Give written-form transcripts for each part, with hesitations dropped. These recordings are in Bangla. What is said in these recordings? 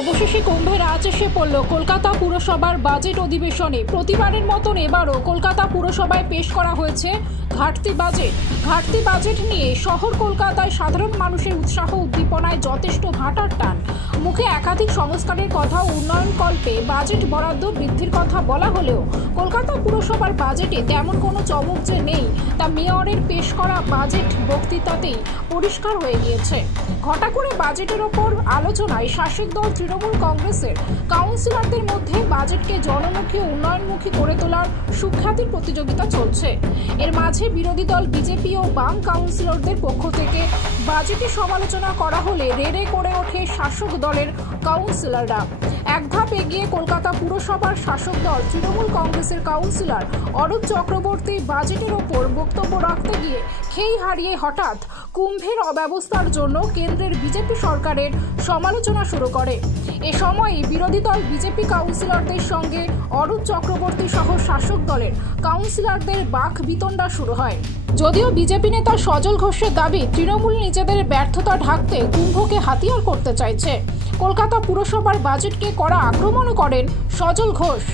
অবশেষে কুম্ভের আজ এসে পড়ল কলকাতা পুরসভার বাজেট অধিবেশনে। প্রতিবারের মতন এবারও কলকাতা পুরসভায় পেশ করা হয়েছে ঘাটতি বাজেট নিয়ে শহর কলকাতায় সাধারণ মানুষের উৎসাহ উদ্দীপনায় যথেষ্ট ভাটার টান। মুখে একাধিক সংস্কারের কথা ও উন্নয়নকল্পে বাজেট বরাদ্দ বৃদ্ধির কথা বলা হলেও কলকাতা পুরসভার বাজেটে তেমন কোনো চমক যে নেই তা মেয়রের পেশ করা বাজেট বক্তৃতাতেই পরিষ্কার হয়ে গিয়েছে। ঘটা করে বাজেটের ওপর আলোচনায় শাসক দল তৃণমূল কংগ্রেসের কাউন্সিলরদের মধ্যে বাজেটকে জনমুখী ও উন্নয়নমুখী করে তোলার সুখ্যাতির প্রতিযোগিতা চলছে। এর মাঝে বিরোধী দল বিজেপি ও বাম কাউন্সিলরদের পক্ষ থেকে বাজেটে সমালোচনা করা হলে রেড়ে করে ওঠে শাসক দলের কাউন্সিলররা। এক ধাপ এগিয়ে কলকাতা পুরসভার শাসক দল তৃণমূল কংগ্রেসের কাউন্সিলর অরূপ চক্রবর্তী বাজেটের ওপর বক্তব্য রাখতে গিয়ে খেই হারিয়ে হঠাৎ কুম্ভের অব্যবস্থার জন্য কেন্দ্রের বিজেপি সরকারের সমালোচনা শুরু করে। এ সময়ই বিরোধী দল বিজেপি কাউন্সিলরদের সঙ্গে অরূপ চক্রবর্তী সহ শাসক দলের কাউন্সিলরদের বাক বিতণ্ডা শুরু হয়। যদিও বিজেপি নেতা সজল ঘোষের দাবি তৃণমূল নিজেদের ব্যর্থতা ঢাকতে কুম্ভকে হাতিয়ার করতে চাইছে। কলকাতা পুরসভার বাজেটকে কড়া আক্রমণও করেন সজল ঘোষ।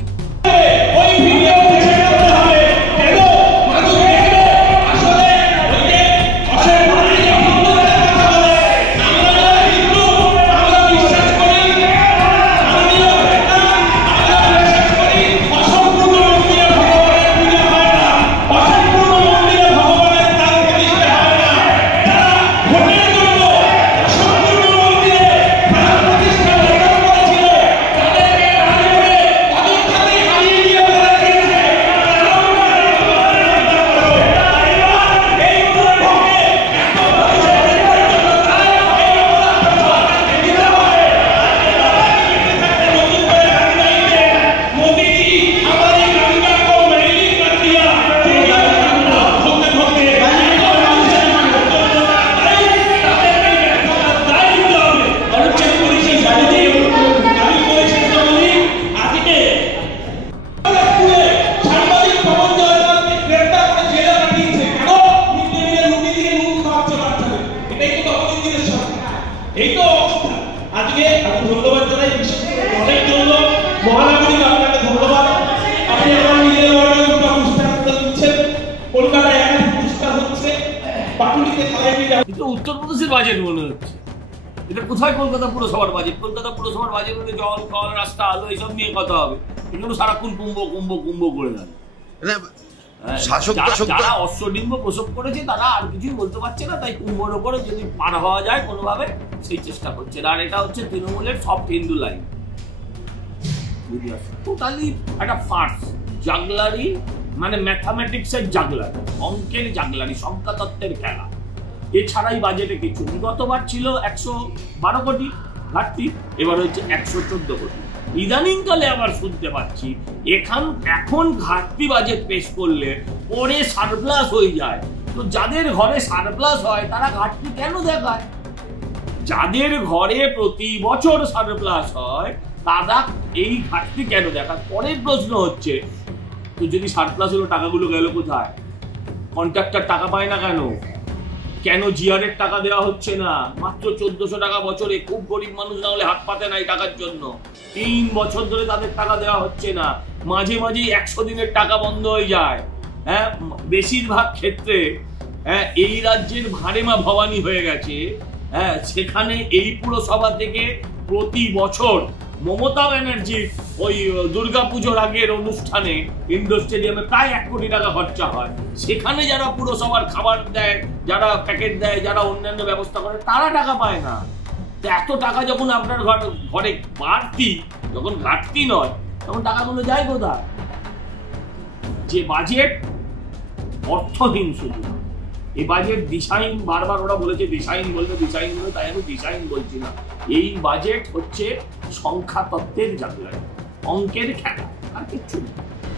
এই তো আজকে আমি ধন্যবাদ জানাই বিশেষ করে অনেক জন্য মহানগরীকে আপনাকে ধন্যবাদ। আপনি আমার নিজের ওয়ার্ডে দুটো অনুষ্ঠান দিচ্ছেন, কলকাতায় একাধিক পুরস্কার হচ্ছে, পাটুলিতে কিন্তু উত্তরপ্রদেশের বাজেট মনে হচ্ছে। এটা কোথায় কলকাতা পুরসভার বাজেট? কলকাতা পুরসভার বাজেট হলে জল, কল, রাস্তা, আলো এইসব নিয়ে কথা হবে। এগুলো সারাক্ষণ কুম্ভ করে দেয়। যারা অশ্বডিম্ব প্রসব করেছে তারা আর কিছুই বলতে পারছে না, তাই কুম্ভের ওপরে যদি পার হওয়া যায় কোনোভাবে সেই চেষ্টা করছে। আর এটা হচ্ছে তৃণমূলের সফট হিন্দু লাইন, টোটালি একটা ফার্স, জাগলারি, মানে ম্যাথামেটিক্সের জাগলারি, অঙ্কের জাগলারি, সংখ্যা তত্ত্বের খেলা। এছাড়াই বাজেটে কিছু নেই। গতবার ছিল 112 কোটি ঘাটতি, এবার হচ্ছে 114 কোটি। ইদানিংকালে আবার শুনতে পাচ্ছি এখন ঘাটতি বাজেট পেশ করলে পরে সারপ্লাস হয়ে যায়। তো যাদের ঘরে সারপ্লাস হয় তারা ঘাটতি কেন দেখায়? যাদের ঘরে প্রতি বছর সারপ্লাস হয় তারা এই ঘাটতি কেন দেখায়? পরের প্রশ্ন হচ্ছে, তো যদি সারপ্লাস হলো টাকাগুলো গেল কোথায়? কন্ট্রাক্টর টাকা পায় না কেন? কেন জিআরের টাকা দেওয়া হচ্ছে না? মাত্র 1400 টাকা বছরে। খুব গরিব মানুষ না হলে হাত পাতে না এই টাকার জন্য। 3 বছর ধরে তাদের টাকা দেওয়া হচ্ছে না। মাঝে 100 দিনের টাকা বন্ধ হয়ে যায়। হ্যাঁ, বেশিরভাগ ক্ষেত্রে এই রাজ্যের ভাড়েমা ভবানী হয়ে গেছে। হ্যাঁ, সেখানে এই পুরসভা থেকে প্রতি বছর মমতা ব্যানার্জির ওই দুর্গাপুজোর আগের অনুষ্ঠানে ইন্ডোর স্টেডিয়ামে প্রায় 1 কোটি টাকা খরচা হয়। সেখানে যারা পুরসভার খাবার দেয়, যারা প্যাকেট দেয়, যারা অন্যান্য ব্যবস্থা করে, তারা টাকা পায় না। এত টাকা যখন আপনার ঘরে বাড়তি, যখন ঘাটতি নয়, তখন টাকাগুলো যায় কোথায়? যে বাজেট অর্থহীন, শুধু এই বাজেট দিশাহীন। বারবার ওরা বলেছে দিশাহীন বলবে, তাই আমি দিশাহীন বলছি না। এই বাজেট হচ্ছে সংখ্যা তত্ত্বের জাগলারি, অঙ্কের খেলা, আর কিচ্ছু নেই।